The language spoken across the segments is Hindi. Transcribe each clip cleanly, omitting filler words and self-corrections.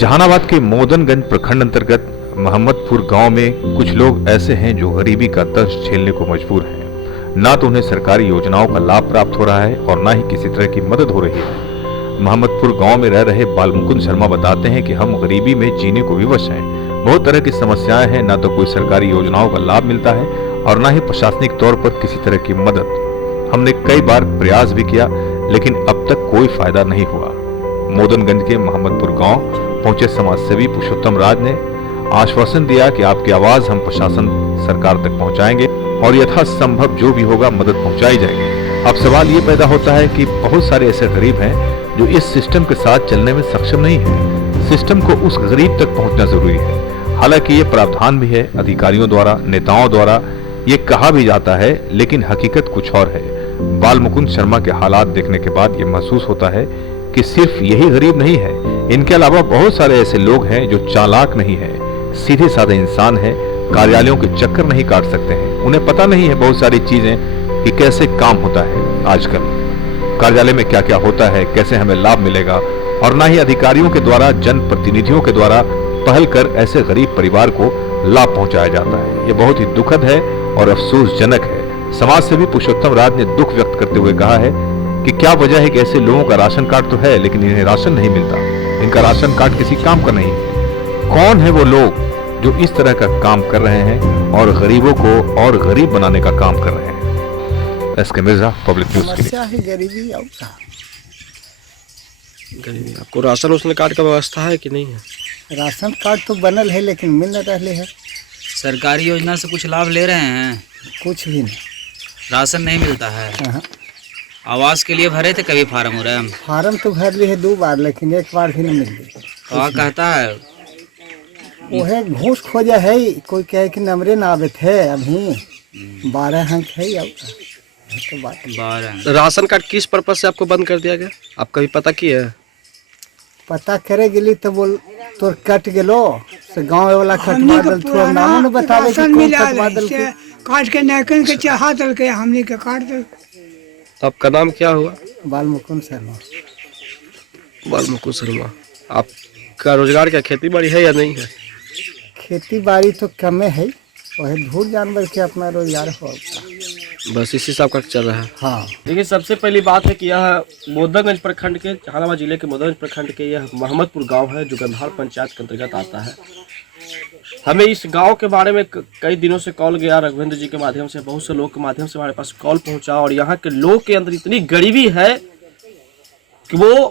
जहानाबाद के मोदनगंज प्रखंड अंतर्गत मोहम्मदपुर गांव में कुछ लोग ऐसे हैं जो गरीबी का दर्द झेलने को मजबूर हैं। ना तो उन्हें सरकारी योजनाओं का लाभ प्राप्त हो रहा है और ना ही किसी तरह की मदद हो रही है। मोहम्मदपुर गांव में रह रहे बालमुकुंद शर्मा बताते हैं कि हम गरीबी में जीने को विवश हैं। बहुत तरह की समस्याएं हैं, ना तो कोई सरकारी योजनाओं का लाभ मिलता है और ना ही प्रशासनिक तौर पर किसी तरह की मदद। हमने कई बार प्रयास भी किया लेकिन अब तक कोई फायदा नहीं हुआ। मोदनगंज के मोहम्मदपुर गांव पहुंचे समाजसेवी पुरुषोत्तम राज ने आश्वासन दिया कि आपकी आवाज हम प्रशासन सरकार तक पहुंचाएंगे और यथासंभव जो भी होगा मदद पहुंचाई जाएगी। अब सवाल ये पैदा होता है कि बहुत सारे ऐसे गरीब हैं जो इस सिस्टम के साथ चलने में सक्षम नहीं है। सिस्टम को उस गरीब तक पहुंचना जरूरी है। हालांकि ये प्रावधान भी है अधिकारियों द्वारा, नेताओं द्वारा ये कहा भी जाता है, लेकिन हकीकत कुछ और है। बालमुकुंद शर्मा के हालात देखने के बाद ये महसूस होता है कि सिर्फ यही गरीब नहीं है, इनके अलावा बहुत सारे ऐसे लोग हैं जो चालाक नहीं है, सीधे साधे इंसान हैं, कार्यालयों के चक्कर नहीं काट सकते हैं। उन्हें पता नहीं है बहुत सारी चीजें कि कैसे काम होता है आजकल, कार्यालय में क्या क्या होता है, कैसे हमें लाभ मिलेगा, और ना ही अधिकारियों के द्वारा, जनप्रतिनिधियों के द्वारा पहल कर ऐसे गरीब परिवार को लाभ पहुंचाया जाता है। ये बहुत ही दुखद है और अफसोसजनक है। समाज सेवी पुरुषोत्तम राज ने दुख व्यक्त करते हुए कहा है कि क्या वजह है कि ऐसे लोगों का राशन कार्ड तो है लेकिन इन्हें राशन नहीं मिलता। इनका राशन कार्ड किसी काम का नहीं है। कौन है वो लोग जो इस तरह का काम कर रहे हैं और गरीबों को और गरीब बनाने का काम कर रहे हैं? एसके मिर्जा, पब्लिक न्यूज के लिए। गरीबी और गरीबी आपको राशन उसन कार्ड का व्यवस्था है कि नहीं है? राशन कार्ड तो बनल है लेकिन मिल न रहे है। सरकारी योजना से कुछ लाभ ले रहे हैं? कुछ भी नहीं, राशन नहीं मिलता है। हाँ। आवास के लिए भरे थे कभी फार्म हो रहा है? फार्म तो भर ली है 2 बार लेकिन 1 बार भी नहीं मिल गई। तो कहता है वो है घूस खोजा है, कोई कहे कि नंबरे ना आवे थे, अभी 12 अंक है और तो बात 12। राशन कार्ड किस पर्पज से आपको बंद कर दिया गया? आप कभी पता किया है? पता करे गेली तो बोल तोर कट गेलो से गांव वाला कटवा दल, थोड़ा नाम न बतावे कि कौन कटवा दल के काट के नाकन के चाहा दल के हमने के काट दल। आपका नाम क्या हुआ? बालमुकुंद शर्मा। बालमुकुंद शर्मा। आपका रोजगार क्या खेती बाड़ी है या नहीं है? खेती बाड़ी तो कमे है, वही धूर जानवर के अपना रोजगार हो। बस इसी से आपका चल रहा है? हाँ। देखिए, सबसे पहली बात है कि यह मोदनगंज प्रखंड के, जहानाबाद जिले के मोदनगंज प्रखंड के यह मोहम्मदपुर गांव है जो गंधार पंचायत के अंतर्गत आता है। हमें इस गांव के बारे में कई दिनों से कॉल गया, रघुवेंद्र जी के माध्यम से, बहुत से लोग के माध्यम से हमारे पास कॉल पहुंचा, और यहाँ के लोग के अंदर इतनी गरीबी है कि वो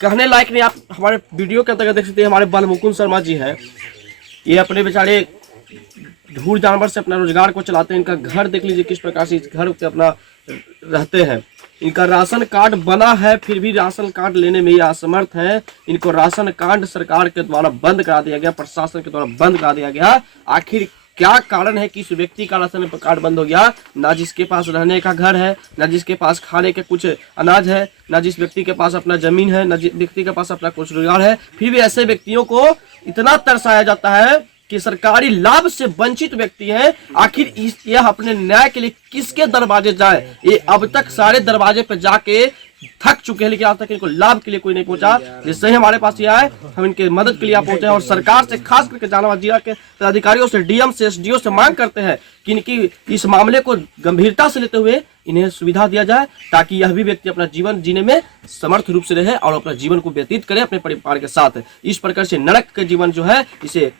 कहने लायक नहीं। आप हमारे वीडियो के अंतर्गत देख सकते हैं, हमारे बालमुकुंद शर्मा जी हैं, ये अपने बेचारे ढूर जानवर से अपना रोजगार को चलाते हैं। इनका घर देख लीजिए किस प्रकार से इस घर पे अपना रहते हैं। इनका राशन कार्ड बना है फिर भी राशन कार्ड लेने में ये असमर्थ है। इनको राशन कार्ड सरकार के द्वारा बंद करा दिया गया, प्रशासन के द्वारा बंद करा दिया गया। आखिर क्या कारण है कि इस व्यक्ति का राशन कार्ड बंद हो गया? ना जिसके पास रहने का घर है, ना जिसके पास खाने के कुछ अनाज है, ना जिस व्यक्ति के पास अपना जमीन है, ना जिस व्यक्ति के पास अपना कुछ रोजगार है, फिर भी ऐसे व्यक्तियों को इतना तरसाया जाता है कि सरकारी लाभ से वंचित व्यक्ति है। आखिर यह अपने न्याय के लिए किसके दरवाजे जाए? ये अब तक सारे दरवाजे पे जाके थक चुके हैं, लेकिन आज तक इनको लाभ के लिए कोई नहीं पहुंचा। जिससे ही हमारे पास ये आए, हम इनके मदद के लिए पहुंचे हैं और सरकार से, खास करके जहानाबाद जिला के अधिकारियों से, डीएम से, एसडीओ से मांग करते हैं कि इनकी इस मामले को गंभीरता से लेते हुए इन्हें सुविधा दिया जाए, ताकि यह भी व्यक्ति अपना जीवन जीने में समर्थ रूप से रहे और अपना जीवन को व्यतीत करे अपने परिवार के साथ। इस प्रकार से नरक के जीवन जो है इसे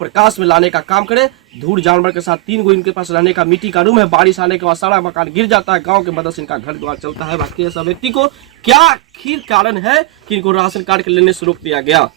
प्रकाश में लाने का काम करे। धूर जानवर के साथ 3 गो इनके पास रहने का मिट्टी का रूम है, बारिश आने के बाद सारा मकान गिर जाता है, गांव के मदद से इनका घर द्वार चलता है। बाकी ऐसा व्यक्ति को क्या आखिर कारण है कि इनको राशन कार्ड के लेने से रोक दिया गया?